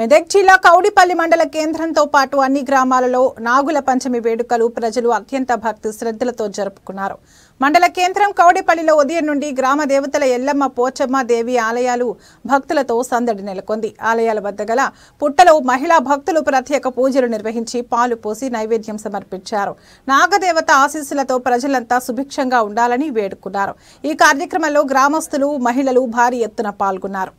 మెదక్ జిల్లా కౌడిపల్లి మండల కేంద్రంతో పాటు అన్ని గ్రామాలలో నాగుల పంచమి వేడుకలు ప్రజలు అత్యంత భక్తి శ్రద్ధలతో జరుపుకున్నారు. మండల కేంద్రం కౌడిపల్లిలో ఉదయం నుండి గ్రామ దేవతల ఎల్లమ్మ పోచమ్మ దేవి ఆలయాలు భక్తులతో సందడి నెలకొంది. ఆలయాల వద్ద గల పుట్టలో మహిళా భక్తులు ప్రత్యేక పూజలు నిర్వహించి పాలు పోసి నైవేద్యం సమర్పించారు. నాగదేవత ఆశీస్సులతో ప్రజలంతా సుభిక్షంగా ఉండాలని వేడుకున్నారు. ఈ కార్యక్రమంలో గ్రామస్తులు, మహిళలు భారీ ఎత్తున పాల్గొన్నారు.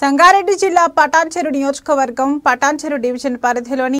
సంగారెడ్డి జిల్లా పటాన్చెరు నియోజకవర్గం పటాన్చెరు డివిజన్ పరిధిలోని